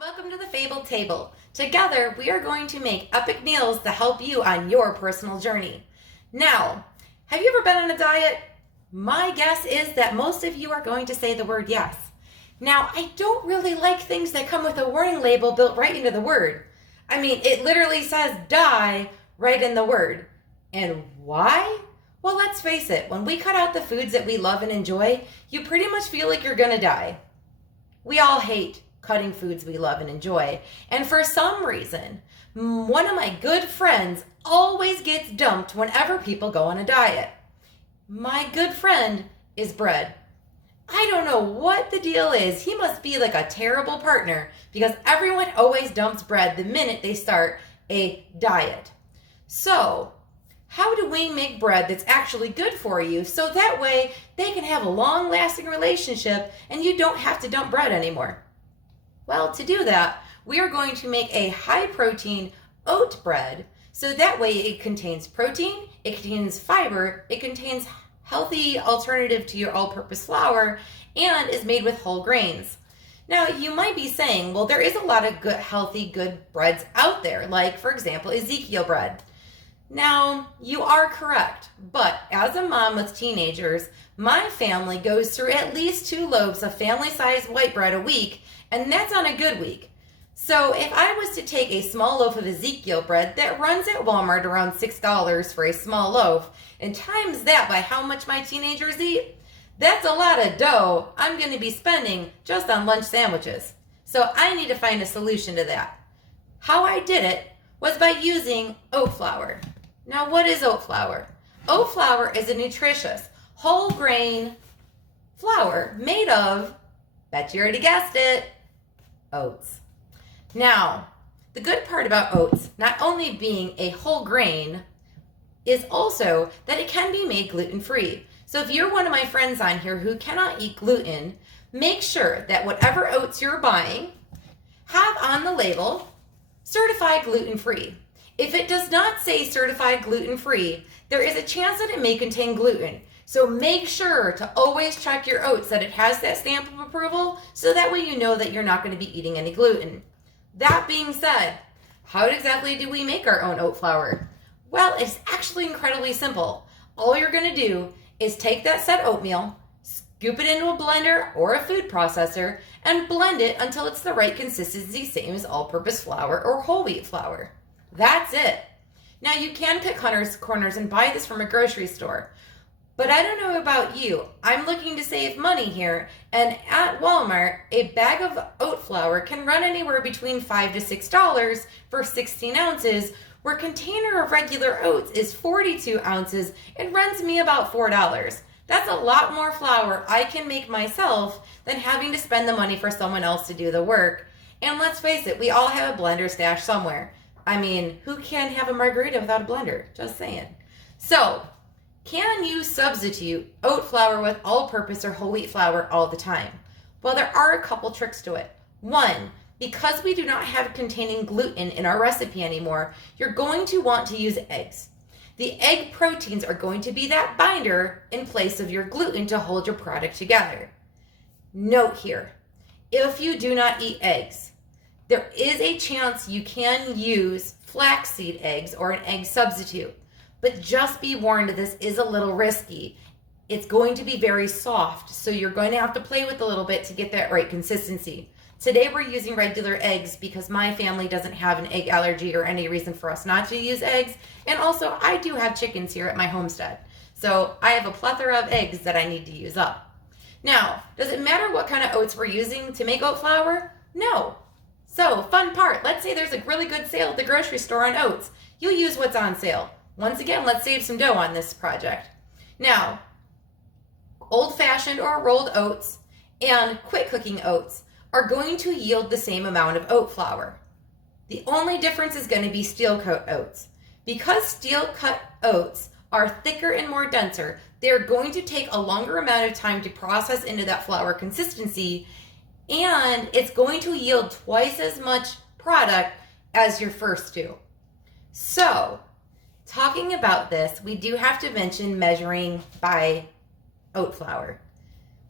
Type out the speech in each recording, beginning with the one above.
Welcome to the Fable Table. Together, we are going to make epic meals to help you on your personal journey. Now, have you ever been on a diet? My guess is that most of you are going to say the word yes. Now, I don't really like things that come with a warning label built right into the word. I mean, it literally says die right in the word. And why? Well, let's face it, when we cut out the foods that we love and enjoy, you pretty much feel like you're gonna die. We all hate cutting foods we love and enjoy. And for some reason, one of my good friends always gets dumped whenever people go on a diet. My good friend is bread. I don't know what the deal is. He must be like a terrible partner because everyone always dumps bread the minute they start a diet. So, how do we make bread that's actually good for you so that way they can have a long-lasting relationship and you don't have to dump bread anymore? Well, to do that, we are going to make a high-protein oat bread so that way it contains protein, it contains fiber, it contains healthy alternative to your all-purpose flour, and is made with whole grains. Now, you might be saying, well, there is a lot of good, healthy, good breads out there, like, for example, Ezekiel bread. Now, you are correct, but as a mom with teenagers, my family goes through at least 2 loaves of family-sized white bread a week, and that's on a good week. So if I was to take a small loaf of Ezekiel bread that runs at Walmart around $6 for a small loaf, and times that by how much my teenagers eat, that's a lot of dough I'm going to be spending just on lunch sandwiches. So I need to find a solution to that. How I did it was by using oat flour. Now, what is oat flour? Oat flour is a nutritious, whole grain flour made of, bet you already guessed it, oats. Now, the good part about oats, not only being a whole grain, is also that it can be made gluten-free. So if you're one of my friends on here who cannot eat gluten, make sure that whatever oats you're buying have on the label certified gluten-free. If it does not say certified gluten-free, there is a chance that it may contain gluten. So make sure to always check your oats that it has that stamp of approval so that way you know that you're not going to be eating any gluten. That being said, how exactly do we make our own oat flour? Well, it's actually incredibly simple. All you're going to do is take that set oatmeal, scoop it into a blender or a food processor, and blend it until it's the right consistency, same as all-purpose flour or whole wheat flour. That's it. Now you can cut corners and buy this from a grocery store. But I don't know about you. I'm looking to save money here, and at Walmart, a bag of oat flour can run anywhere between $5 to $6 for 16 ounces, where a container of regular oats is 42 ounces and runs me about $4. That's a lot more flour I can make myself than having to spend the money for someone else to do the work. And let's face it, we all have a blender stashed somewhere. I mean, who can have a margarita without a blender? Just saying. So, can you substitute oat flour with all-purpose or whole wheat flour all the time? Well, there are a couple tricks to it. One, because we do not have containing gluten in our recipe anymore, you're going to want to use eggs. The egg proteins are going to be that binder in place of your gluten to hold your product together. Note here, if you do not eat eggs, there is a chance you can use flaxseed eggs or an egg substitute. But just be warned, this is a little risky. It's going to be very soft, so you're going to have to play with it a little bit to get that right consistency. Today we're using regular eggs because my family doesn't have an egg allergy or any reason for us not to use eggs. And also, I do have chickens here at my homestead. So I have a plethora of eggs that I need to use up. Now, does it matter what kind of oats we're using to make oat flour? No. So, fun part, let's say there's a really good sale at the grocery store on oats. You'll use what's on sale. Once again, let's save some dough on this project. Now, old-fashioned or rolled oats and quick-cooking oats are going to yield the same amount of oat flour. The only difference is going to be steel-cut oats. Because steel-cut oats are thicker and more denser, they're going to take a longer amount of time to process into that flour consistency, and it's going to yield twice as much product as your first two. So, talking about this, we do have to mention measuring by oat flour.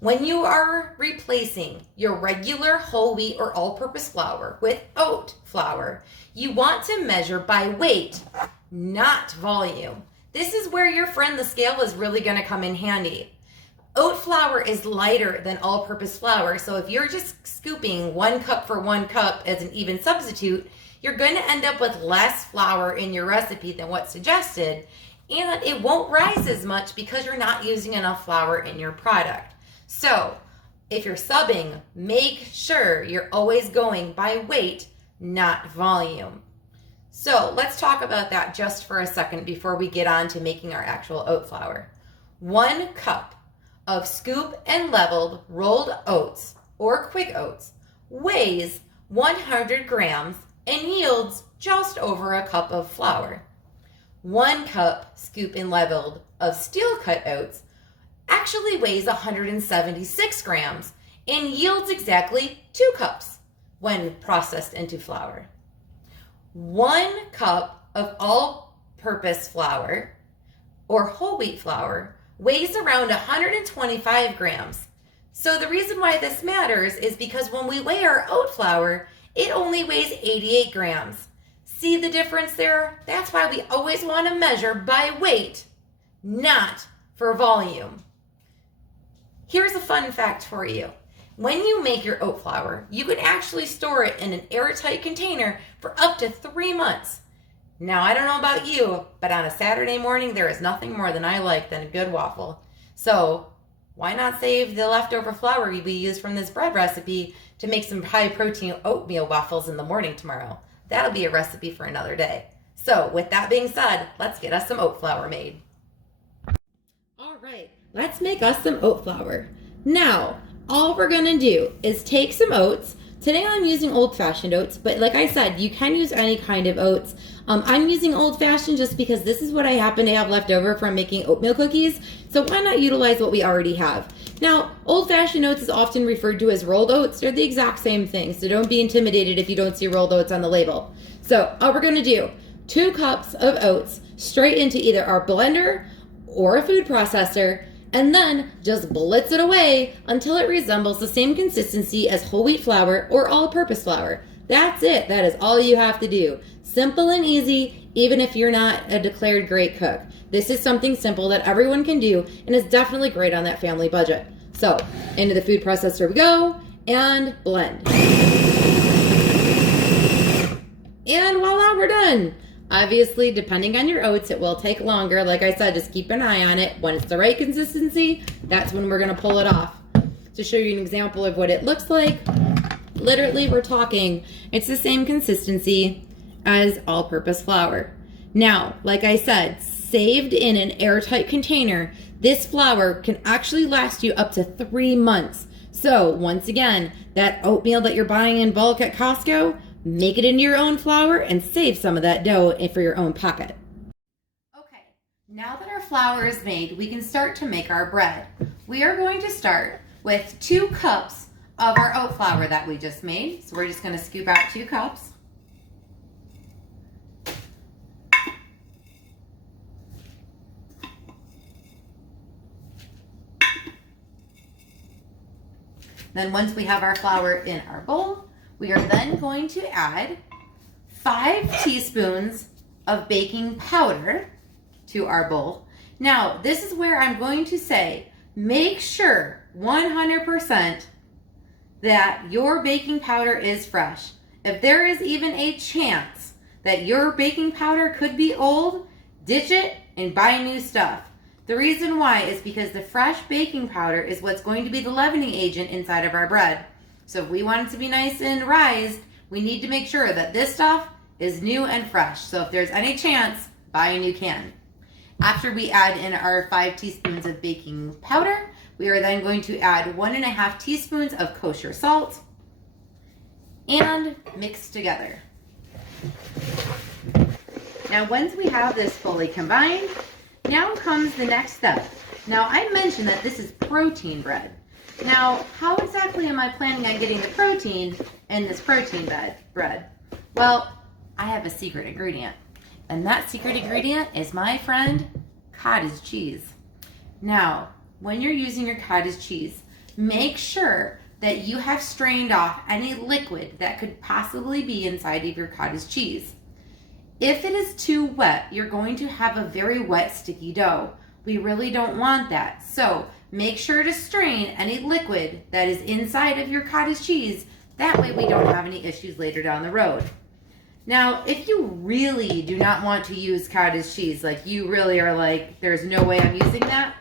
When you are replacing your regular whole wheat or all-purpose flour with oat flour, you want to measure by weight, not volume. This is where your friend the scale is really going to come in handy. Oat flour is lighter than all-purpose flour, so if you're just scooping 1 cup for 1 cup as an even substitute, you're going to end up with less flour in your recipe than what's suggested, and it won't rise as much because you're not using enough flour in your product. So if you're subbing, make sure you're always going by weight, not volume. So let's talk about that just for a second before we get on to making our actual oat flour. 1 cup of scoop and leveled rolled oats or quick oats weighs 100 grams and yields just over a cup of flour. 1 cup scoop and leveled of steel cut oats actually weighs 176 grams and yields exactly 2 cups when processed into flour. 1 cup of all-purpose flour or whole wheat flour weighs around 125 grams. So the reason why this matters is because when we weigh our oat flour, it only weighs 88 grams. See the difference there? That's why we always want to measure by weight, not for volume. Here's a fun fact for you. When you make your oat flour, you can actually store it in an airtight container for up to 3 months. Now, I don't know about you, but on a Saturday morning, there is nothing more than I like than a good waffle. So why not save the leftover flour we use from this bread recipe to make some high-protein oatmeal waffles in the morning tomorrow? That'll be a recipe for another day. So with that being said, let's get us some oat flour made. All right, let's make us some oat flour. Now, all we're gonna do is take some oats. Today I'm using old-fashioned oats, but like I said, you can use any kind of oats. I'm using old-fashioned just because this is what I happen to have left over from making oatmeal cookies, so why not utilize what we already have? Now, old-fashioned oats is often referred to as rolled oats. They're the exact same thing, so don't be intimidated if you don't see rolled oats on the label. So all we're gonna do, 2 cups of oats straight into either our blender or a food processor, and then just blitz it away until it resembles the same consistency as whole wheat flour or all-purpose flour. That's it. That is all you have to do. Simple and easy, even if you're not a declared great cook. This is something simple that everyone can do and is definitely great on that family budget. So, into the food processor we go and blend. And voila, we're done. Obviously, depending on your oats, it will take longer. Like I said, just keep an eye on it. When it's the right consistency, that's when we're going to pull it off. To show you an example of what it looks like, literally we're talking, it's the same consistency as all-purpose flour. Now, like I said, saved in an airtight container, this flour can actually last you up to 3 months. So once again, that oatmeal that you're buying in bulk at Costco, make it into your own flour and save some of that dough for your own pocket. Okay, now that our flour is made, we can start to make our bread. We are going to start with 2 cups of our oat flour that we just made. So we're just going to scoop out 2 cups. Then once we have our flour in our bowl, we are then going to add 5 teaspoons of baking powder to our bowl. Now, this is where I'm going to say, make sure 100% that your baking powder is fresh. If there is even a chance that your baking powder could be old, ditch it and buy new stuff. The reason why is because the fresh baking powder is what's going to be the leavening agent inside of our bread. So if we want it to be nice and rised, we need to make sure that this stuff is new and fresh. So if there's any chance, buy a new can. After we add in our 5 teaspoons of baking powder, we are then going to add 1.5 teaspoons of kosher salt and mix together. Now once we have this fully combined, now comes the next step. Now I mentioned that this is protein bread. Now, how exactly am I planning on getting the protein in this protein bread? Well, I have a secret ingredient. And that secret ingredient is, my friend, cottage cheese. Now, when you're using your cottage cheese, make sure that you have strained off any liquid that could possibly be inside of your cottage cheese. If it is too wet, you're going to have a very wet, sticky dough. We really don't want that. So make sure to strain any liquid that is inside of your cottage cheese. That way we don't have any issues later down the road. Now, if you really do not want to use cottage cheese, like you really are like, there's no way I'm using that,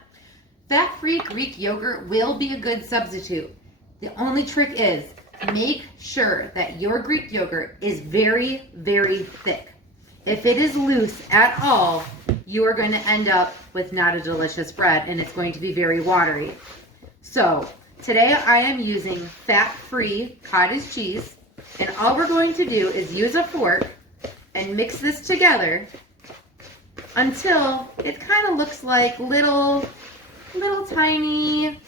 fat-free Greek yogurt will be a good substitute. The only trick is make sure that your Greek yogurt is very, very thick. If it is loose at all, you are going to end up with not a delicious bread, and it's going to be very watery. So today I am using fat-free cottage cheese, and all we're going to do is use a fork and mix this together until it kind of looks like little tiny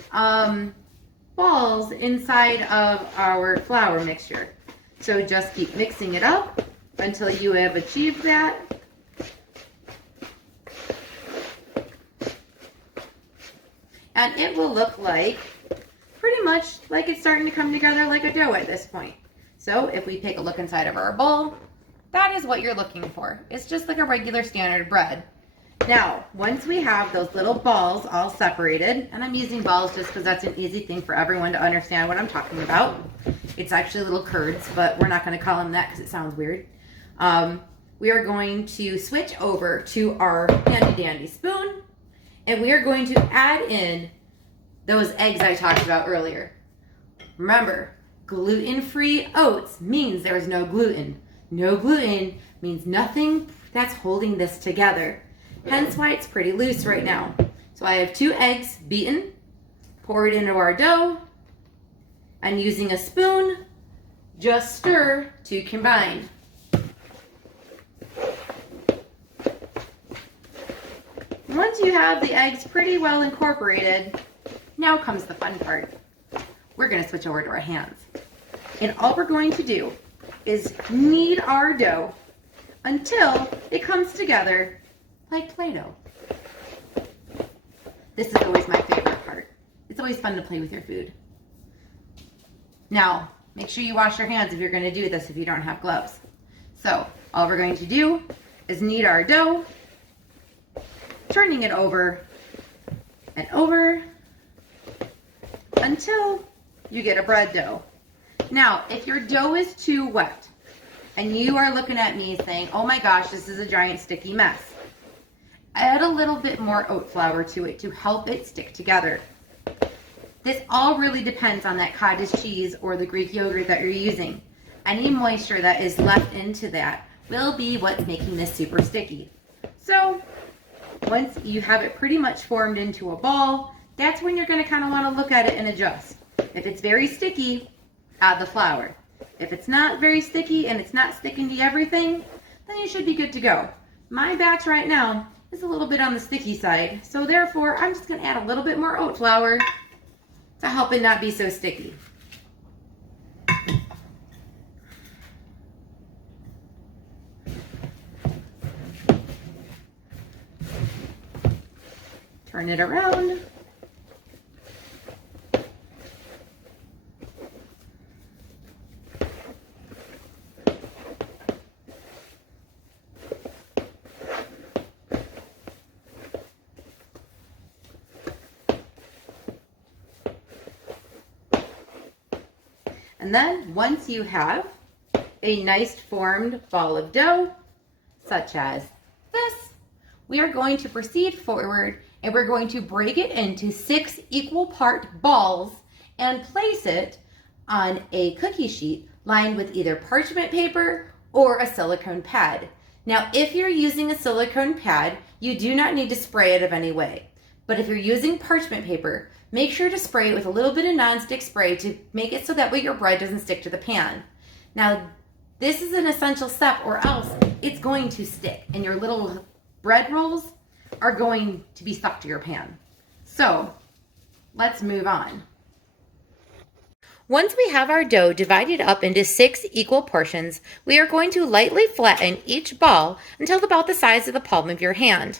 balls inside of our flour mixture. So just keep mixing it up until you have achieved that. And it will look like, pretty much like it's starting to come together like a dough at this point. So if we take a look inside of our bowl, that is what you're looking for. It's just like a regular standard bread. Now, once we have those little balls all separated, and I'm using balls just because that's an easy thing for everyone to understand what I'm talking about. It's actually little curds, but we're not going to call them that because it sounds weird. We are going to switch over to our handy dandy spoon, and we are going to add in those eggs I talked about earlier. Remember, gluten-free oats means there is no gluten. No gluten means nothing that's holding this together. Hence why it's pretty loose right now. So I have 2 eggs beaten, pour it into our dough, and using a spoon, just stir to combine. Once you have the eggs pretty well incorporated, now comes the fun part. We're going to switch over to our hands. And all we're going to do is knead our dough until it comes together like Play-Doh. This is always my favorite part. It's always fun to play with your food. Now, make sure you wash your hands if you're going to do this if you don't have gloves. So, all we're going to do is knead our dough, turning it over and over until you get a bread dough. Now, if your dough is too wet and you are looking at me saying, oh my gosh, this is a giant sticky mess, add a little bit more oat flour to it to help it stick together. This all really depends on that cottage cheese or the Greek yogurt that you're using. Any moisture that is left into that will be what's making this super sticky. So once you have it pretty much formed into a ball, that's when you're going to kind of want to look at it and adjust. If it's very sticky, add the flour. If it's not very sticky and it's not sticking to everything, then you should be good to go. My batch right now is a little bit on the sticky side, so therefore I'm just going to add a little bit more oat flour to help it not be so sticky. Turn it around. And then once you have a nice formed ball of dough, such as this, we are going to proceed forward and we're going to break it into 6 equal part balls and place it on a cookie sheet lined with either parchment paper or a silicone pad. Now, if you're using a silicone pad, you do not need to spray it of any way. But if you're using parchment paper, make sure to spray it with a little bit of nonstick spray to make it so that way your bread doesn't stick to the pan. Now, this is an essential step or else it's going to stick and your little bread rolls are going to be stuck to your pan. So, let's move on. Once we have our dough divided up into 6 equal portions, we are going to lightly flatten each ball until about the size of the palm of your hand.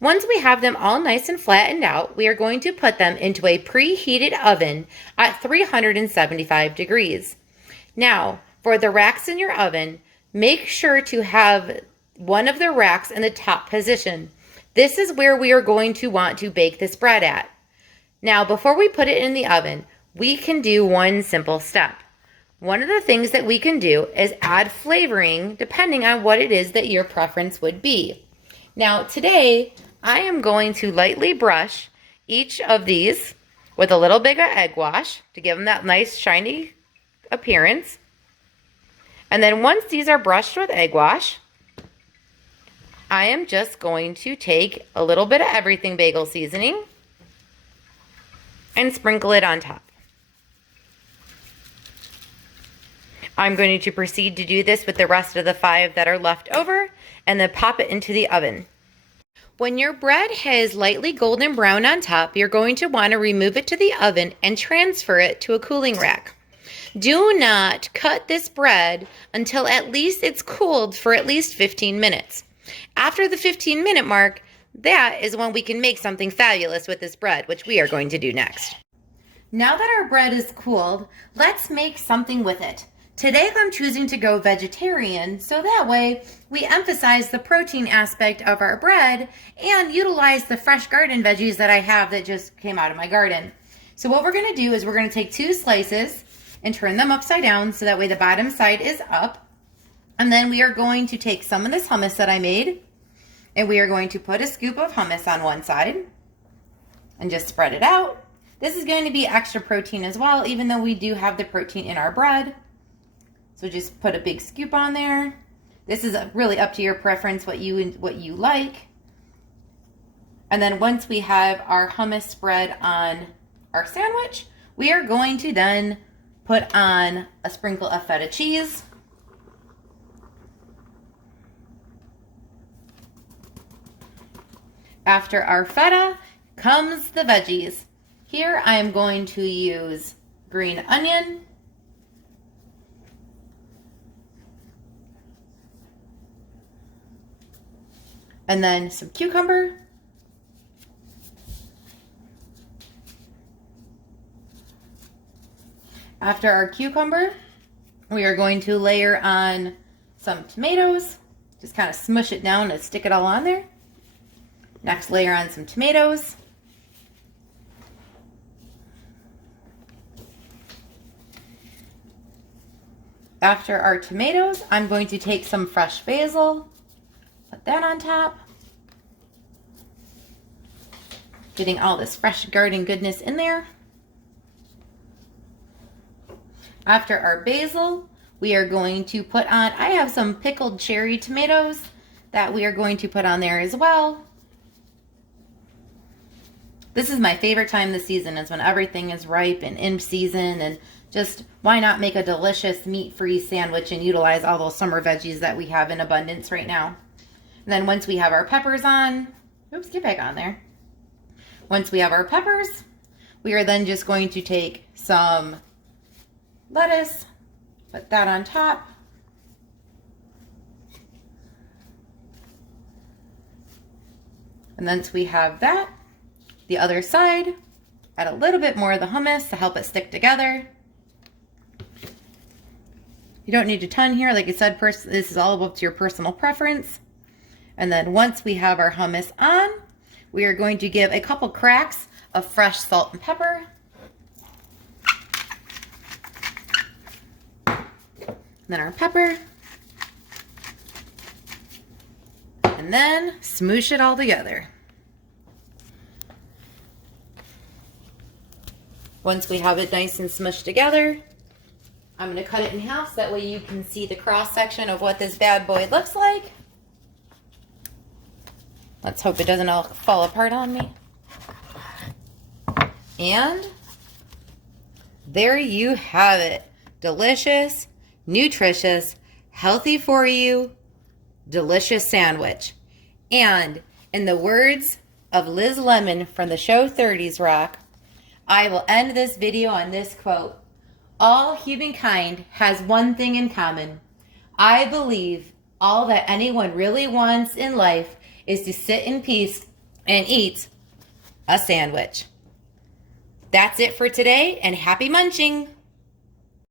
Once we have them all nice and flattened out, we are going to put them into a preheated oven at 375 degrees. Now, for the racks in your oven, make sure to have one of the racks in the top position. This is where we are going to want to bake this bread at. Now, before we put it in the oven, we can do one simple step. One of the things that we can do is add flavoring depending on what it is that your preference would be. Now, today, I am going to lightly brush each of these with a little bit of egg wash to give them that nice shiny appearance. And then once these are brushed with egg wash, I am just going to take a little bit of everything bagel seasoning and sprinkle it on top. I'm going to proceed to do this with the rest of the 5 that are left over and then pop it into the oven. When your bread has lightly golden brown on top, you're going to want to remove it to the oven and transfer it to a cooling rack. Do not cut this bread until at least it's cooled for at least 15 minutes. After the 15-minute mark, that is when we can make something fabulous with this bread, which we are going to do next. Now that our bread is cooled, let's make something with it. Today I'm choosing to go vegetarian, so that way we emphasize the protein aspect of our bread and utilize the fresh garden veggies that I have that just came out of my garden. So what we're going to do is we're going to take 2 slices and turn them upside down so that way the bottom side is up. And then we are going to take some of this hummus that I made and we are going to put a scoop of hummus on one side and just spread it out. This is going to be extra protein as well, even though we do have the protein in our bread. So just put a big scoop on there. This is really up to your preference, what you like. And then once we have our hummus spread on our sandwich, we are going to then put on a sprinkle of feta cheese. After our feta comes the veggies. Here I am going to use green onion, and then some cucumber, after our cucumber, we are going to layer on some tomatoes. Just kind of smush it down and stick it all on there. Next, layer on some tomatoes. After our tomatoes, I'm going to take some fresh basil, put that on top. Getting all this fresh garden goodness in there. After our basil, we are going to put on, I have some pickled cherry tomatoes that we are going to put on there as well. This is my favorite time of the season, is when everything is ripe and in season, and just why not make a delicious meat-free sandwich and utilize all those summer veggies that we have in abundance right now. And then once we have our peppers on, oops, get back on there. Once we have our peppers, we are then just going to take some lettuce, put that on top. And once we have that, the other side, add a little bit more of the hummus to help it stick together. You don't need a ton here. Like I said, this is all up to your personal preference. And then once we have our hummus on, we are going to give a couple cracks of fresh salt and pepper. Then our pepper. And then smoosh it all together. Once we have it nice and smushed together, I'm going to cut it in half so that way you can see the cross section of what this bad boy looks like. Let's hope it doesn't all fall apart on me. And there you have it. Delicious, nutritious, healthy for you, delicious sandwich. And in the words of Liz Lemon from the show 30s Rock, I will end this video on this quote. All humankind has one thing in common. I believe all that anyone really wants in life is to sit in peace and eat a sandwich. That's it for today, and happy munching!